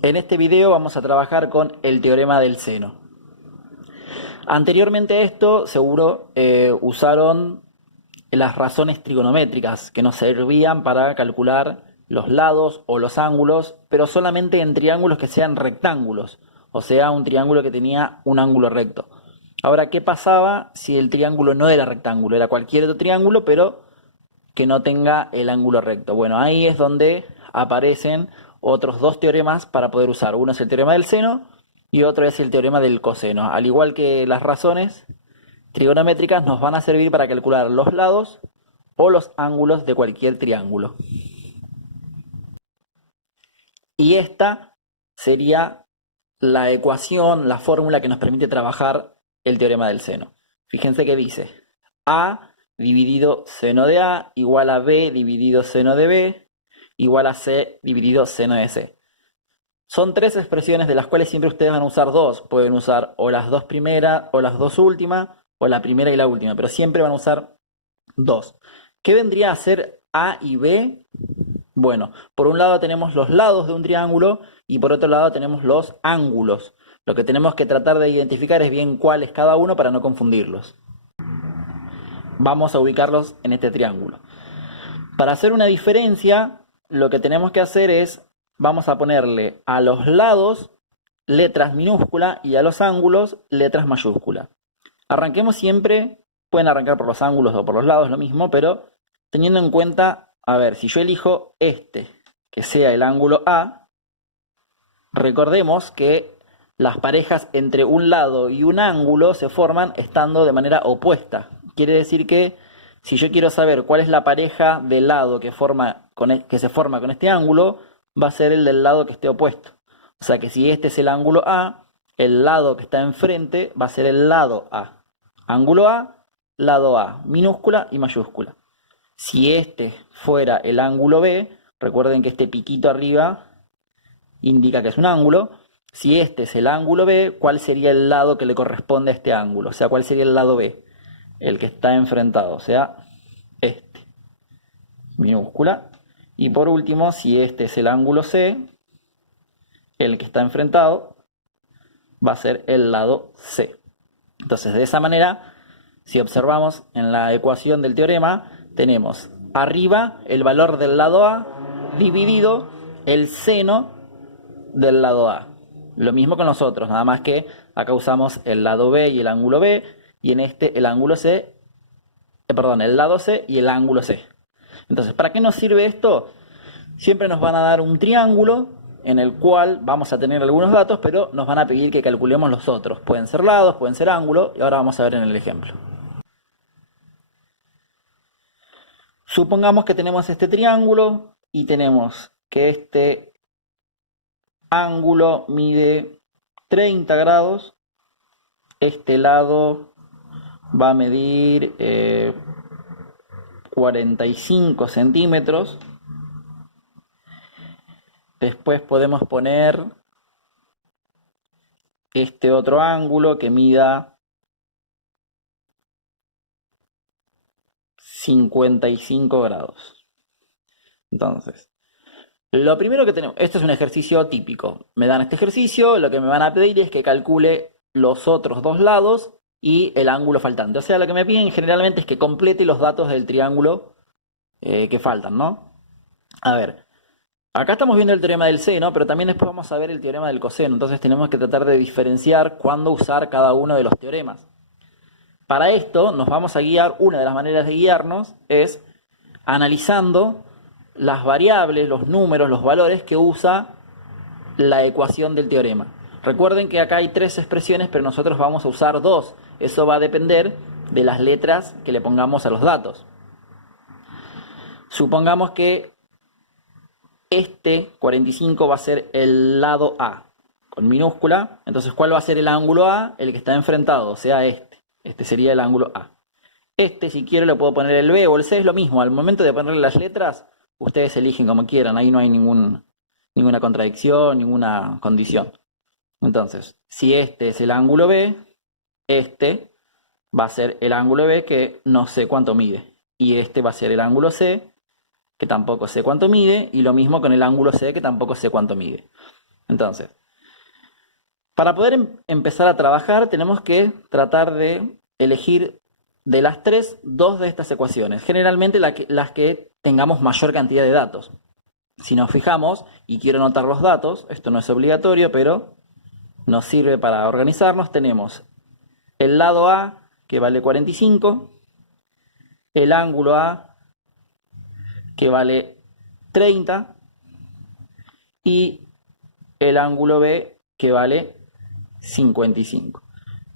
En este video vamos a trabajar con el teorema del seno. Anteriormente a esto, seguro usaron las razones trigonométricas que nos servían para calcular los lados o los ángulos, pero solamente en triángulos que sean rectángulos, o sea, un triángulo que tenía un ángulo recto. Ahora, ¿qué pasaba si el triángulo no era rectángulo? Era cualquier otro triángulo, pero que no tenga el ángulo recto. Bueno, ahí es donde aparecen otros dos teoremas para poder usar. Uno es el teorema del seno y otro es el teorema del coseno. Al igual que las razones trigonométricas, nos van a servir para calcular los lados o los ángulos de cualquier triángulo. Y esta sería la ecuación, la fórmula que nos permite trabajar el teorema del seno. Fíjense que dice A dividido seno de A igual a B dividido seno de B igual a C dividido seno de C. Son tres expresiones de las cuales siempre ustedes van a usar dos. Pueden usar o las dos primeras o las dos últimas o la primera y la última, pero siempre van a usar dos. ¿Qué vendría a ser A y B? Bueno, por un lado tenemos los lados de un triángulo y por otro lado tenemos los ángulos. Lo que tenemos que tratar de identificar es bien cuál es cada uno para no confundirlos. Vamos a ubicarlos en este triángulo. Para hacer una diferencia, lo que tenemos que hacer es, vamos a ponerle a los lados letras minúsculas y a los ángulos letras mayúsculas. Arranquemos siempre, pueden arrancar por los ángulos o por los lados, lo mismo, pero teniendo en cuenta, a ver, si yo elijo este, que sea el ángulo A, recordemos que las parejas entre un lado y un ángulo se forman estando de manera opuesta. Quiere decir que si yo quiero saber cuál es la pareja del lado que se forma con este ángulo, va a ser el del lado que esté opuesto. O sea que si este es el ángulo A, el lado que está enfrente va a ser el lado A. Ángulo A, lado A, minúscula y mayúscula. Si este fuera el ángulo B, recuerden que este piquito arriba indica que es un ángulo. Si este es el ángulo B, ¿cuál sería el lado que le corresponde a este ángulo? O sea, ¿cuál sería el lado B? El que está enfrentado, o sea, este, minúscula. Y por último, si este es el ángulo C, el que está enfrentado va a ser el lado C. Entonces, de esa manera, si observamos en la ecuación del teorema, tenemos arriba el valor del lado A dividido el seno del lado A. Lo mismo con los otros, nada más que acá usamos el lado B y el ángulo B, y en este el ángulo C, el lado C y el ángulo C. Entonces, ¿para qué nos sirve esto? Siempre nos van a dar un triángulo en el cual vamos a tener algunos datos, pero nos van a pedir que calculemos los otros. Pueden ser lados, pueden ser ángulos, y ahora vamos a ver en el ejemplo. Supongamos que tenemos este triángulo y tenemos que este ángulo mide 30 grados. Este lado va a medir 45 centímetros. Después podemos poner este otro ángulo que mida 55 grados. Entonces, lo primero que tenemos, este es un ejercicio típico. Me dan este ejercicio, lo que me van a pedir es que calcule los otros dos lados y el ángulo faltante. O sea, lo que me piden generalmente es que complete los datos del triángulo que faltan, ¿no? A ver, acá estamos viendo el teorema del seno, pero también después vamos a ver el teorema del coseno. Entonces tenemos que tratar de diferenciar cuándo usar cada uno de los teoremas. Para esto nos vamos a guiar, una de las maneras de guiarnos es analizando las variables, los números, los valores que usa la ecuación del teorema. Recuerden que acá hay tres expresiones, pero nosotros vamos a usar dos. Eso va a depender de las letras que le pongamos a los datos. Supongamos que este 45 va a ser el lado A, con minúscula. Entonces, ¿cuál va a ser el ángulo A? El que está enfrentado, o sea, este. Este sería el ángulo A. Este, si quiero, le puedo poner el B o el C, es lo mismo. Al momento de ponerle las letras, ustedes eligen como quieran. Ahí no hay ninguna contradicción, ninguna condición. Entonces, si este es el ángulo B, este va a ser el ángulo B que no sé cuánto mide. Y este va a ser el ángulo C, que tampoco sé cuánto mide. Y lo mismo con el ángulo C, que tampoco sé cuánto mide. Entonces, para poder empezar a trabajar tenemos que tratar de elegir de las tres, dos de estas ecuaciones. Generalmente las que tengamos mayor cantidad de datos. Si nos fijamos, y quiero anotar los datos, esto no es obligatorio, pero nos sirve para organizarnos, tenemos el lado A que vale 45, el ángulo A que vale 30 y el ángulo B que vale 55.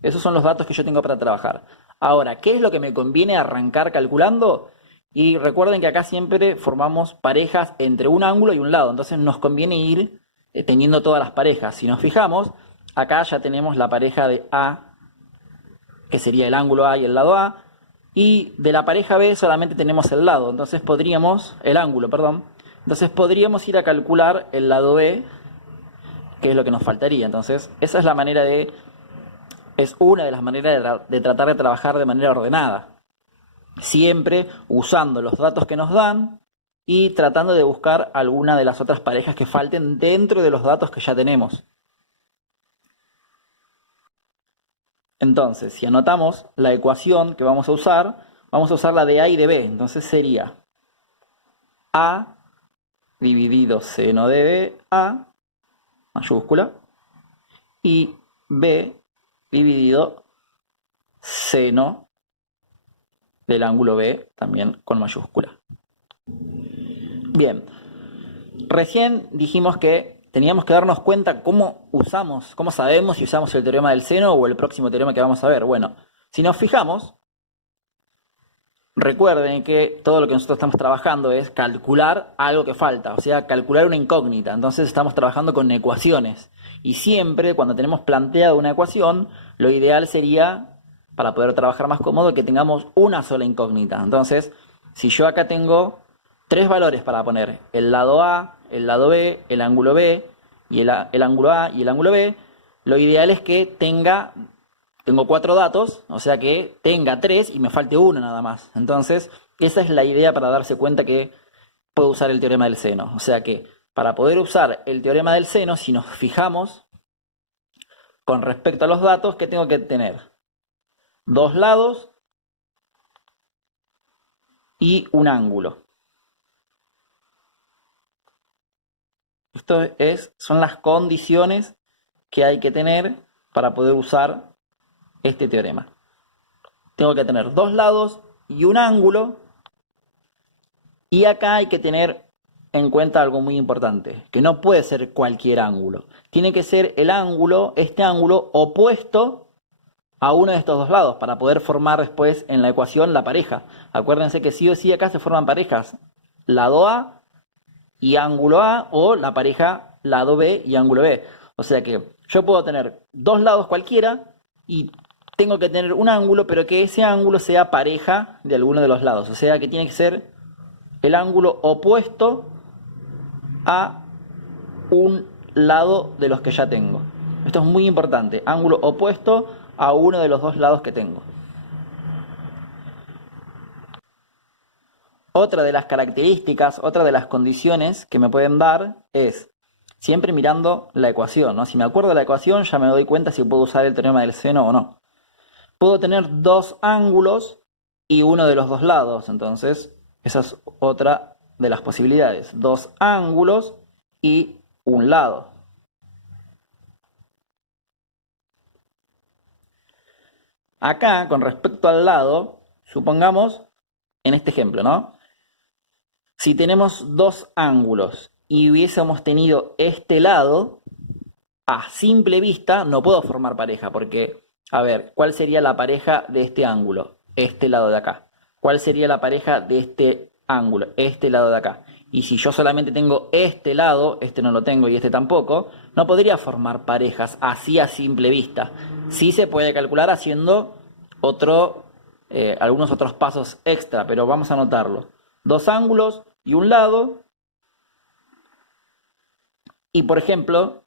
Esos son los datos que yo tengo para trabajar. Ahora, ¿qué es lo que me conviene arrancar calculando? Y recuerden que acá siempre formamos parejas entre un ángulo y un lado, entonces nos conviene ir teniendo todas las parejas. Si nos fijamos, acá ya tenemos la pareja de A, que sería el ángulo A y el lado A, y de la pareja B solamente tenemos el lado, entonces el ángulo, perdón. Entonces podríamos ir a calcular el lado B, que es lo que nos faltaría. Entonces, esa es una de las maneras de tratar de trabajar de manera ordenada. Siempre usando los datos que nos dan y tratando de buscar alguna de las otras parejas que falten dentro de los datos que ya tenemos. Entonces, si anotamos la ecuación que vamos a usar la de A y de B. Entonces sería A dividido seno de B, A, mayúscula, y B dividido seno del ángulo B, también con mayúscula. Bien, recién dijimos que teníamos que darnos cuenta cómo sabemos si usamos el teorema del seno o el próximo teorema que vamos a ver. Bueno, si nos fijamos, recuerden que todo lo que nosotros estamos trabajando es calcular algo que falta, o sea, calcular una incógnita. Entonces estamos trabajando con ecuaciones. Y siempre, cuando tenemos planteada una ecuación, lo ideal sería, para poder trabajar más cómodo, que tengamos una sola incógnita. Entonces, si yo acá tengo tres valores para poner, el lado A, el lado B, el ángulo B, y el ángulo A y el ángulo B, lo ideal es que tengo cuatro datos, o sea que tenga tres y me falte uno nada más. Entonces, esa es la idea para darse cuenta que puedo usar el teorema del seno. O sea que para poder usar el teorema del seno, si nos fijamos con respecto a los datos, ¿qué tengo que tener? Dos lados y un ángulo. Son las condiciones que hay que tener para poder usar este teorema. Tengo que tener dos lados y un ángulo, y acá hay que tener en cuenta algo muy importante, que no puede ser cualquier ángulo. Tiene que ser este ángulo opuesto a uno de estos dos lados para poder formar después en la ecuación la pareja. Acuérdense que sí o sí acá se forman parejas, lado A y ángulo A, o la pareja lado B y ángulo B. O sea que yo puedo tener dos lados cualquiera y tengo que tener un ángulo, pero que ese ángulo sea pareja de alguno de los lados. O sea que tiene que ser el ángulo opuesto a un lado de los que ya tengo. Esto es muy importante, ángulo opuesto a uno de los dos lados que tengo. Otra de las características, otra de las condiciones que me pueden dar es siempre mirando la ecuación, ¿no? Si me acuerdo de la ecuación, ya me doy cuenta si puedo usar el teorema del seno o no. Puedo tener dos ángulos y uno de los dos lados, entonces esa es otra de las posibilidades. Dos ángulos y un lado. Acá, con respecto al lado, supongamos, en este ejemplo, ¿no? Si tenemos dos ángulos y hubiésemos tenido este lado, a simple vista no puedo formar pareja, porque, a ver, ¿cuál sería la pareja de este ángulo? Este lado de acá. ¿Cuál sería la pareja de este ángulo? Este lado de acá. Y si yo solamente tengo este lado, este no lo tengo y este tampoco, no podría formar parejas así a simple vista. Sí se puede calcular haciendo algunos otros pasos extra, pero vamos a anotarlo. Dos ángulos y un lado. Y por ejemplo,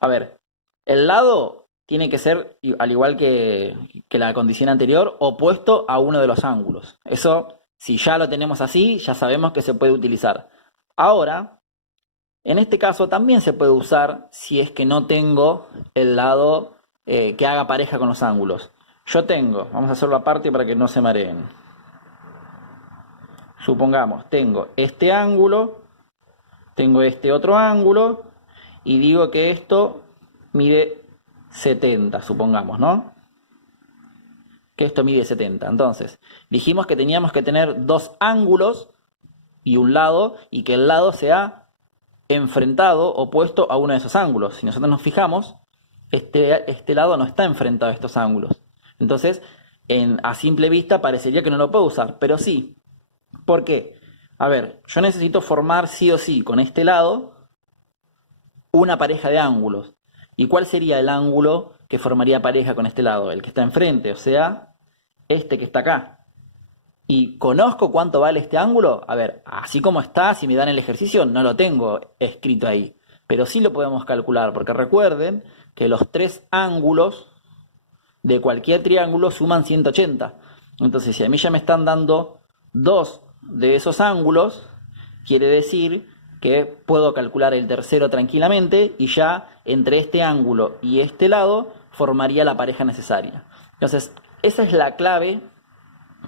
a ver, el lado tiene que ser, al igual que la condición anterior, opuesto a uno de los ángulos. Eso, si ya lo tenemos así, ya sabemos que se puede utilizar. Ahora, En este caso también se puede usar si es que no tengo el lado que haga pareja con los ángulos. Yo tengo, vamos a hacerlo aparte para que no se mareen. Supongamos, tengo este ángulo, tengo este otro ángulo y digo que esto mide 70, supongamos, ¿no? Que esto mide 70. Entonces, dijimos que teníamos que tener dos ángulos y un lado, y que el lado sea enfrentado, opuesto a uno de esos ángulos. Si nosotros nos fijamos, este lado no está enfrentado a estos ángulos. Entonces, a simple vista parecería que no lo puedo usar, pero sí. ¿Por qué? A ver, yo necesito formar sí o sí con este lado una pareja de ángulos. ¿Y cuál sería el ángulo que formaría pareja con este lado? El que está enfrente, o sea, este que está acá. ¿Y conozco cuánto vale este ángulo? A ver, así como está, si me dan el ejercicio, no lo tengo escrito ahí. Pero sí lo podemos calcular, porque recuerden que los tres ángulos de cualquier triángulo suman 180. Entonces, si a mí ya me están dando dos de esos ángulos, quiere decir que puedo calcular el tercero tranquilamente y ya entre este ángulo y este lado formaría la pareja necesaria. Entonces, esa es la clave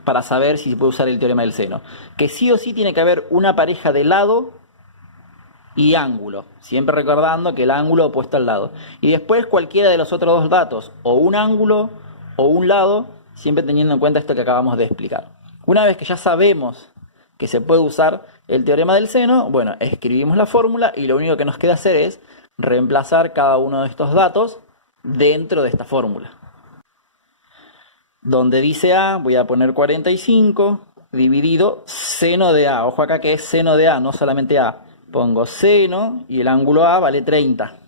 para saber si se puede usar el teorema del seno. Que sí o sí tiene que haber una pareja de lado y ángulo. Siempre recordando que el ángulo opuesto al lado. Y después cualquiera de los otros dos datos, o un ángulo o un lado, siempre teniendo en cuenta esto que acabamos de explicar. Una vez que ya sabemos que se puede usar el teorema del seno, bueno, escribimos la fórmula y lo único que nos queda hacer es reemplazar cada uno de estos datos dentro de esta fórmula. Donde dice A, voy a poner 45 dividido seno de A. Ojo acá que es seno de A, no solamente A. Pongo seno y el ángulo A vale 30.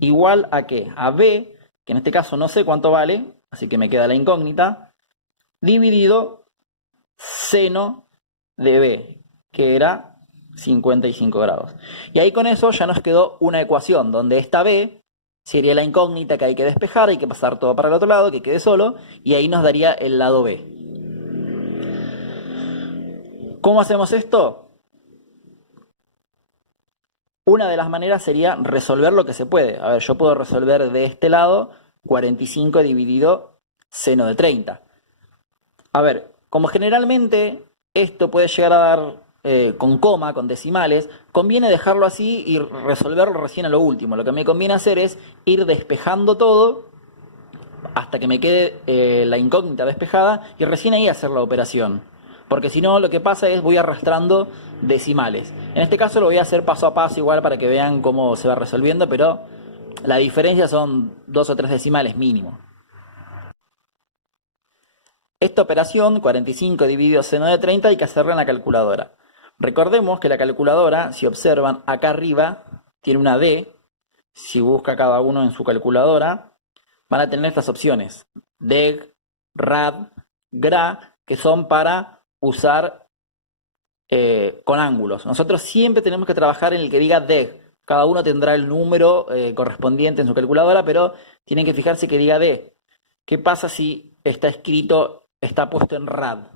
Igual a ¿qué? A B, que en este caso no sé cuánto vale, así que me queda la incógnita, dividido seno de B, que era 55 grados. Y ahí con eso ya nos quedó una ecuación, donde esta B sería la incógnita que hay que despejar, hay que pasar todo para el otro lado, que quede solo, y ahí nos daría el lado B. ¿Cómo hacemos esto? Una de las maneras sería resolver lo que se puede. A ver, yo puedo resolver de este lado 45 dividido seno de 30. A ver, como generalmente esto puede llegar a dar con coma, con decimales, conviene dejarlo así y resolverlo recién a lo último. Lo que me conviene hacer es ir despejando todo hasta que me quede la incógnita despejada y recién ahí hacer la operación. Porque si no, lo que pasa es voy arrastrando decimales. En este caso lo voy a hacer paso a paso igual para que vean cómo se va resolviendo, pero la diferencia son 2 o 3 decimales mínimo. Esta operación, 45 dividido seno de 30, hay que hacerla en la calculadora. Recordemos que la calculadora, si observan acá arriba, tiene una D. Si busca cada uno en su calculadora, van a tener estas opciones: DEG, RAD, GRA, que son para usar con ángulos. Nosotros siempre tenemos que trabajar en el que diga DEG. Cada uno tendrá el número correspondiente en su calculadora, pero tienen que fijarse que diga D. ¿Qué pasa si está puesto en RAD?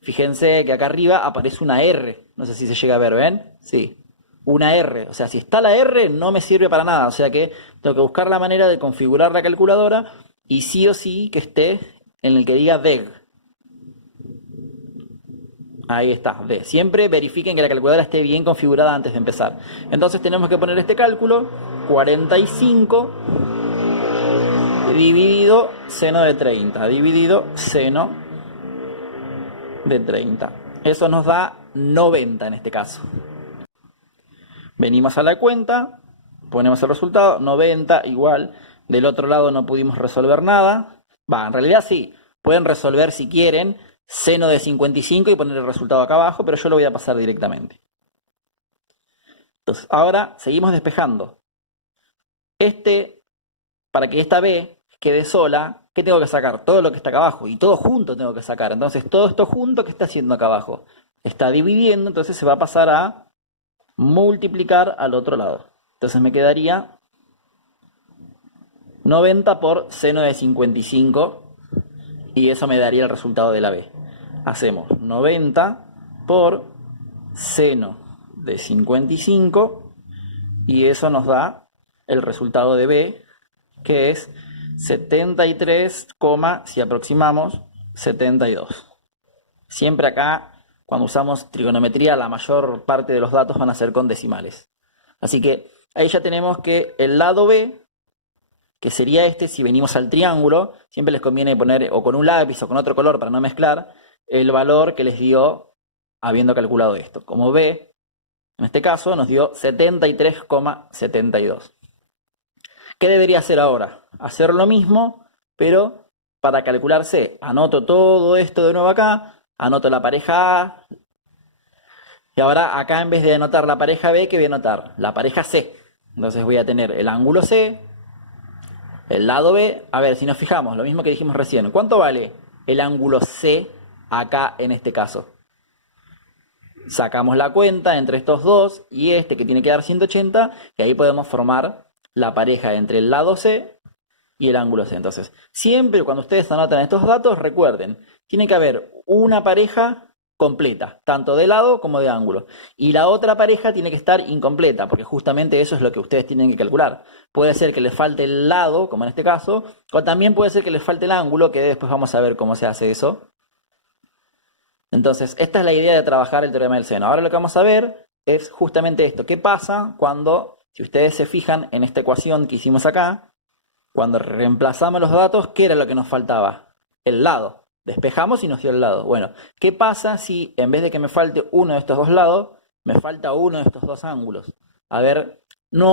Fíjense que acá arriba aparece una R. No sé si se llega a ver, ¿ven? Sí, una R. O sea, si está la R no me sirve para nada. O sea que tengo que buscar la manera de configurar la calculadora y sí o sí que esté en el que diga DEG. Ahí está, D. Siempre verifiquen que la calculadora esté bien configurada antes de empezar. Entonces tenemos que poner este cálculo: 45 dividido seno de 30. Dividido seno de 30. Eso nos da 90 en este caso. Venimos a la cuenta, ponemos el resultado, 90 igual. Del otro lado no pudimos resolver nada. En realidad sí, pueden resolver si quieren seno de 55 y poner el resultado acá abajo, pero yo lo voy a pasar directamente. Entonces, ahora seguimos despejando. Para que esta B quede sola, ¿qué tengo que sacar? Todo lo que está acá abajo, y todo junto tengo que sacar. Entonces, todo esto junto, ¿qué está haciendo acá abajo? Está dividiendo, entonces se va a pasar a multiplicar al otro lado. Entonces me quedaría 90 por seno de 55, y eso me daría el resultado de la B. Hacemos 90 por seno de 55 y eso nos da el resultado de B, que es 73, si aproximamos, 72. Siempre acá, cuando usamos trigonometría, la mayor parte de los datos van a ser con decimales. Así que ahí ya tenemos que el lado B, que sería este, si venimos al triángulo, siempre les conviene poner o con un lápiz o con otro color para no mezclar, el valor que les dio habiendo calculado esto. Como B, en este caso, nos dio 73,72. ¿Qué debería hacer ahora? Hacer lo mismo, pero para calcular C. Anoto todo esto de nuevo acá, anoto la pareja A, y ahora acá en vez de anotar la pareja B, ¿qué voy a anotar? La pareja C. Entonces voy a tener el ángulo C, el lado B. A ver, si nos fijamos, lo mismo que dijimos recién. ¿Cuánto vale el ángulo C acá en este caso? Sacamos la cuenta entre estos dos y este que tiene que dar 180 y ahí podemos formar la pareja entre el lado C y el ángulo C. Entonces, siempre cuando ustedes anotan estos datos, recuerden, tiene que haber una pareja completa, tanto de lado como de ángulo. Y la otra pareja tiene que estar incompleta, porque justamente eso es lo que ustedes tienen que calcular. Puede ser que les falte el lado, como en este caso, o también puede ser que les falte el ángulo, que después vamos a ver cómo se hace eso. Entonces, esta es la idea de trabajar el teorema del seno. Ahora lo que vamos a ver es justamente esto. ¿Qué pasa cuando, si ustedes se fijan en esta ecuación que hicimos acá, cuando reemplazamos los datos, ¿qué era lo que nos faltaba? El lado. Despejamos y nos dio el lado. Bueno, ¿qué pasa si en vez de que me falte uno de estos dos lados, me falta uno de estos dos ángulos? A ver, no